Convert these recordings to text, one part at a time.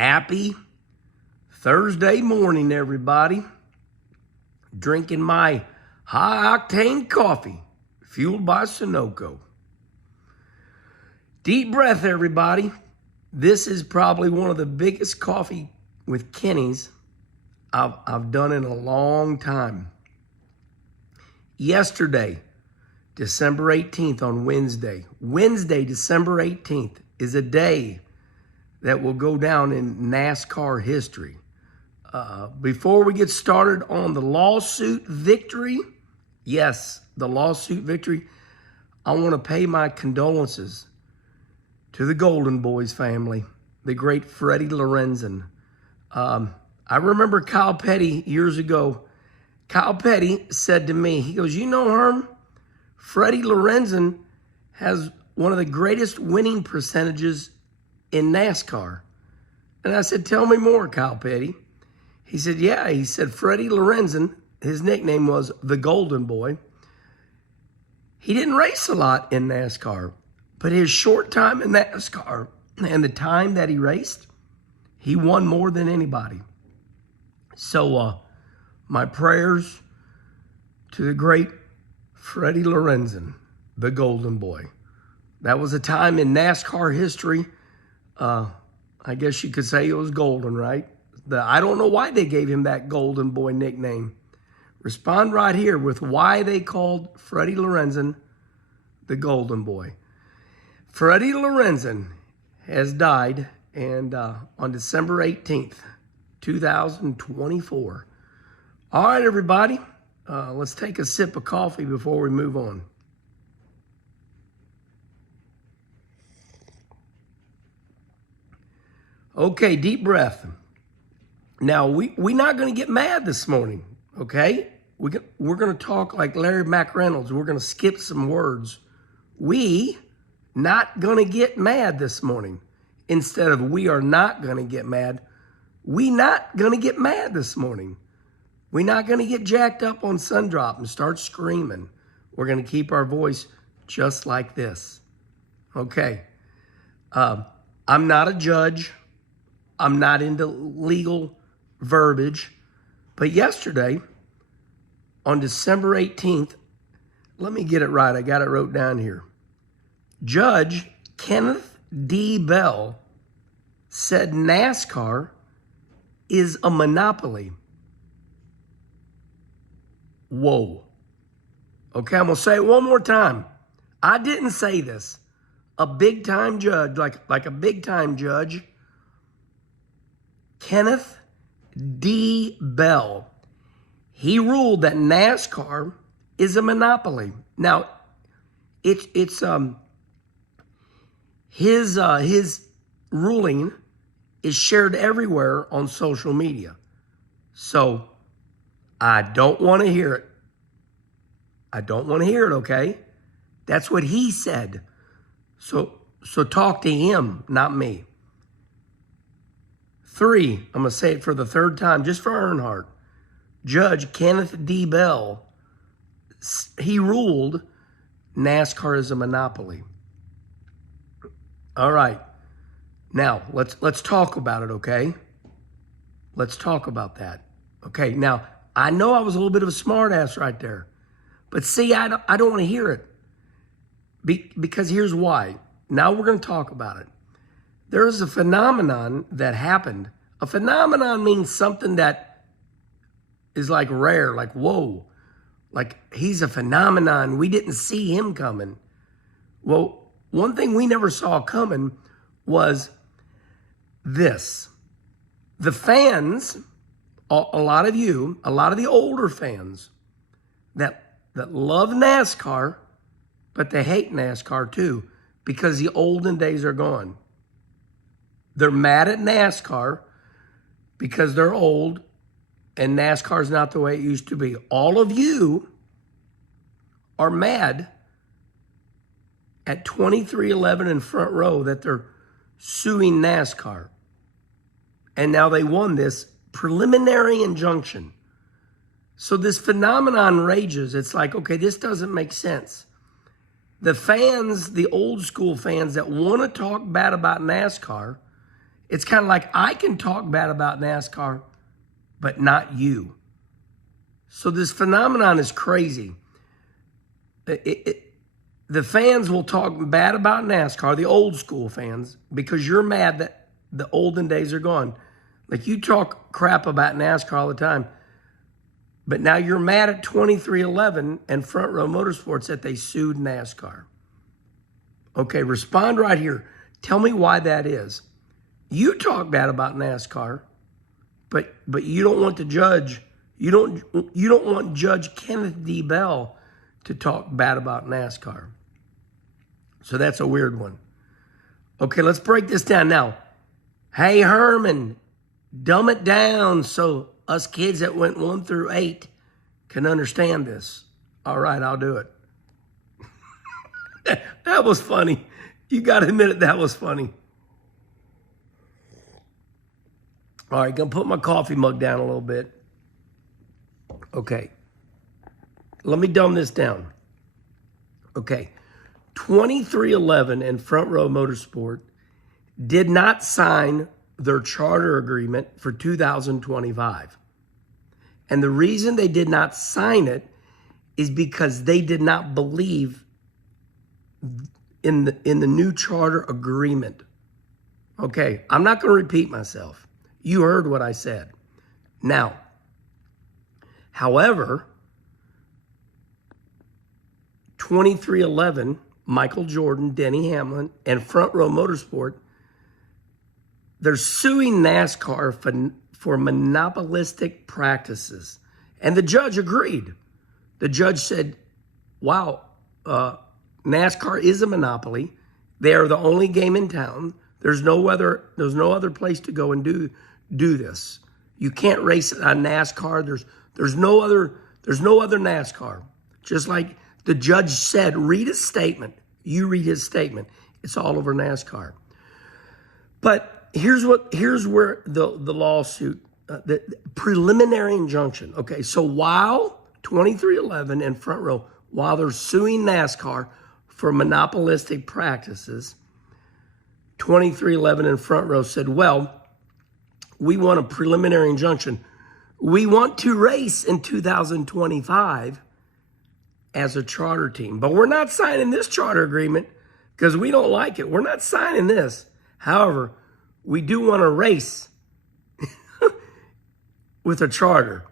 Happy Thursday morning, everybody. Drinking my high-octane coffee, fueled by Sunoco. Deep breath, everybody. This is probably one of the biggest coffee with Kenny's I've done in a long time. Yesterday, December 18th on Wednesday, December 18th is a day that will go down in NASCAR history. Before we get started on the lawsuit victory, yes, the lawsuit victory, I want to pay my condolences to the Golden Boys family, the great Freddie Lorenzen. I remember Kyle Petty years ago. Kyle Petty said to me, he goes, you know, Herm, Freddie Lorenzen has one of the greatest winning percentages in NASCAR. And I said, tell me more, Kyle Petty. He said, yeah. He said, Freddie Lorenzen, his nickname was the Golden Boy. He didn't race a lot in NASCAR, but his short time in NASCAR and the time that he raced, he won more than anybody. So my prayers to the great Freddie Lorenzen, the Golden Boy. That was a time in NASCAR history. I guess you could say it was golden, right? I don't know why they gave him that Golden Boy nickname. Respond right here with why they called Freddie Lorenzen the Golden Boy. Freddie Lorenzen has died, and on December 18th, 2024. All right, everybody, let's take a sip of coffee before we move on. Okay, deep breath. Now, we're not going to get mad this morning, okay? We're going to talk like Larry McReynolds. We're going to skip some words. We not going to get mad this morning. Instead of we are not going to get mad, we not going to get mad this morning. We're not going to get jacked up on Sundrop and start screaming. We're going to keep our voice just like this, okay? I'm not a judge. I'm not into legal verbiage. But yesterday, on December 18th, let me get it right. I got it wrote down here. Judge Kenneth D. Bell said NASCAR is a monopoly. Whoa. Okay, I'm going to say it one more time. I didn't say this. A big-time judge, like a big-time judge, Kenneth D. Bell, he ruled that NASCAR is a monopoly. Now, it's his ruling is shared everywhere on social media. So I don't want to hear it. I don't want to hear it, okay? That's what he said. So talk to him, not me. 3, I'm going to say it for the third time, just for Earnhardt. Judge Kenneth D. Bell, he ruled NASCAR is a monopoly. All right. Now, let's talk about it, okay? Let's talk about that. Okay, now, I know I was a little bit of a smart ass right there. But see, I don't want to hear it. Because here's why. Now we're going to talk about it. There is a phenomenon that happened. A phenomenon means something that is like rare, like whoa. Like he's a phenomenon. We didn't see him coming. Well, one thing we never saw coming was this. The fans, a lot of the older fans that love NASCAR, but they hate NASCAR too because the olden days are gone. They're mad at NASCAR because they're old and NASCAR's not the way it used to be. All of you are mad at 2311 in Front Row that they're suing NASCAR. And now they won this preliminary injunction. So this phenomenon rages. It's like, okay, this doesn't make sense. The fans, the old school fans that want to talk bad about NASCAR It's kind of like I can talk bad about NASCAR, but not you. So this phenomenon is crazy. The fans will talk bad about NASCAR, the old school fans, because you're mad that the olden days are gone. Like you talk crap about NASCAR all the time, but now you're mad at 2311 and Front Row Motorsports that they sued NASCAR. Okay, respond right here. Tell me why that is. You talk bad about NASCAR, but you don't want the judge. You don't want Judge Kenneth D. Bell to talk bad about NASCAR. So that's a weird one. Okay, let's break this down now. Hey, Herman, dumb it down so us kids that went 1 through 8 can understand this. All right, I'll do it. That was funny. You got to admit it, that was funny. All right, gonna put my coffee mug down a little bit. Okay, let me dumb this down. Okay, 2311 and Front Row Motorsport did not sign their charter agreement for 2025. And the reason they did not sign it is because they did not believe in the new charter agreement. Okay, I'm not going to repeat myself. You heard what I said. Now, however, 2311, Michael Jordan, Denny Hamlin, and Front Row Motorsport, they're suing NASCAR for monopolistic practices. And the judge agreed. The judge said, wow, NASCAR is a monopoly. They are the only game in town. There's no other place to go and do this. You can't race it on NASCAR. There's no other NASCAR. Just like the judge said, read his statement. You read his statement. It's all over NASCAR. But here's where the lawsuit, the preliminary injunction. Okay, so while 2311 and Front Row, while they're suing NASCAR for monopolistic practices, 2311 and Front Row said, well, we want a preliminary injunction. We want to race in 2025 as a charter team, but we're not signing this charter agreement because we don't like it. We're not signing this. However, we do want to race with a charter.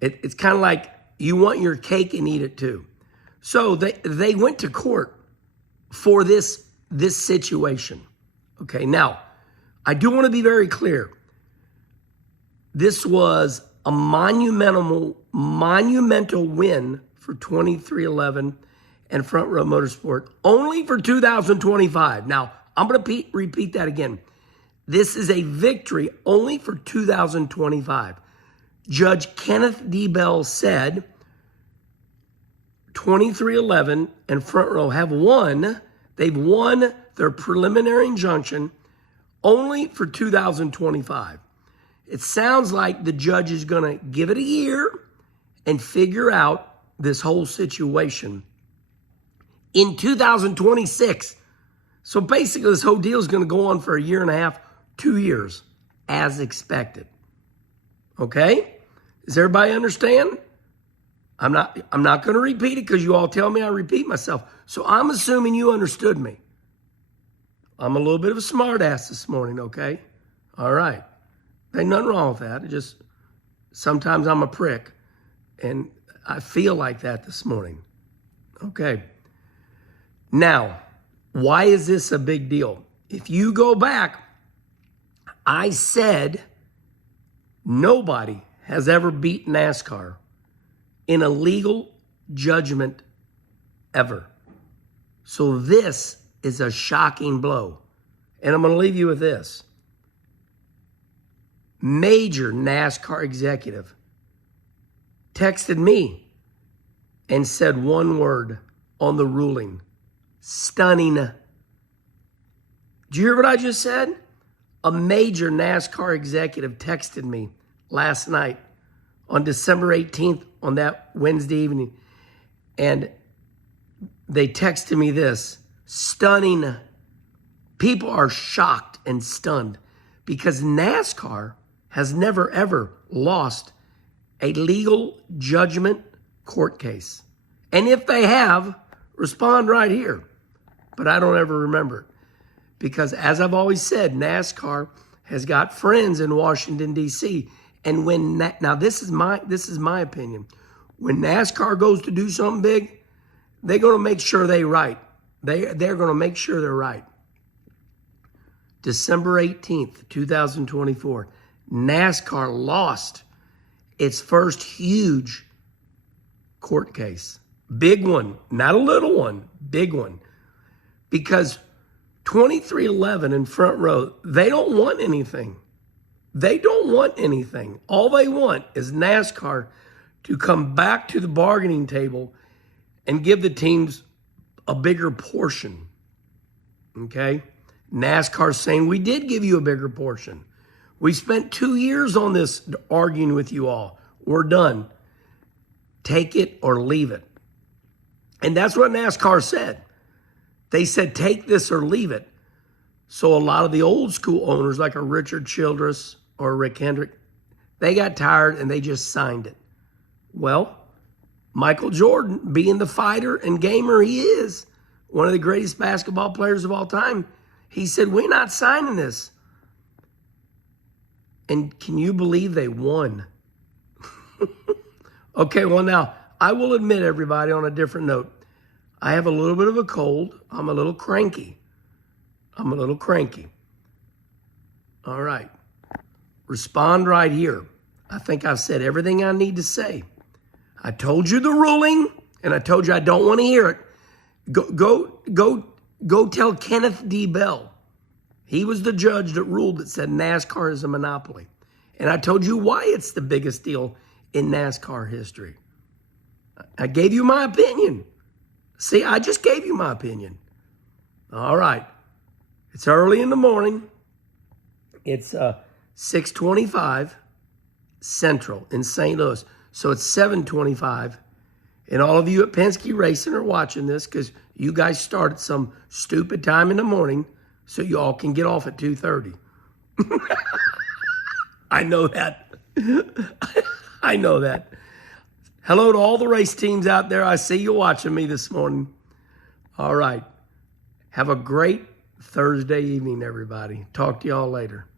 It's kind of like you want your cake and eat it too. So they went to court for this situation. Okay, now, I do want to be very clear. This was a monumental win for 2311 and Front Row Motorsport, only for 2025. Now, I'm going to repeat that again. This is a victory only for 2025. Judge Kenneth D. Bell said 2311 and Front Row have won. They've won their preliminary injunction only for 2025. It sounds like the judge is going to give it a year and figure out this whole situation in 2026. So basically, this whole deal is going to go on for a year and a half, 2 years, as expected. Okay? Does everybody understand? I'm not going to repeat it because you all tell me I repeat myself. So I'm assuming you understood me. I'm a little bit of a smartass this morning, okay? All right. Ain't nothing wrong with that. It just, sometimes I'm a prick, and I feel like that this morning. Okay. Now, why is this a big deal? If you go back, I said nobody has ever beat NASCAR in a legal judgment ever. So this is a shocking blow. And I'm going to leave you with this. Major NASCAR executive texted me and said one word on the ruling. Stunning. Did you hear what I just said? A major NASCAR executive texted me last night on December 18th on that Wednesday evening. And they texted me this. Stunning. People are shocked and stunned. because NASCAR has never, ever lost a legal judgment court case. And if they have, respond right here. But I don't ever remember it. Because as I've always said, NASCAR has got friends in Washington, D.C. And when, now this is my opinion. When NASCAR goes to do something big, they're going to make sure they're right. They're going to make sure they're right. December 18th, 2024, NASCAR lost its first huge court case. Big one, not a little one, big one. Because 2311 in Front Row, they don't want anything. They don't want anything. All they want is NASCAR to come back to the bargaining table and give the teams a bigger portion. Okay? NASCAR saying, we did give you a bigger portion. We spent 2 years on this arguing with you all. We're done. Take it or leave it. And that's what NASCAR said. They said, take this or leave it. So a lot of the old school owners, like a Richard Childress or Rick Hendrick, they got tired and they just signed it. Well, Michael Jordan, being the fighter and gamer he is, one of the greatest basketball players of all time, he said, we're not signing this. And can you believe they won? Okay, well now, I will admit, everybody, on a different note, I have a little bit of a cold. I'm a little cranky. All right. Respond right here. I think I've said everything I need to say. I told you the ruling, and I told you I don't want to hear it. Go tell Kenneth D. Bell. He was the judge that ruled that said NASCAR is a monopoly. And I told you why it's the biggest deal in NASCAR history. I gave you my opinion. See, I just gave you my opinion. All right. It's early in the morning. It's 6:25 Central in St. Louis. So it's 7:25. And all of you at Penske Racing are watching this because you guys start at some stupid time in the morning so you all can get off at 2:30. I know that. I know that. Hello to all the race teams out there. I see you watching me this morning. All right. Have a great Thursday evening, everybody. Talk to y'all later.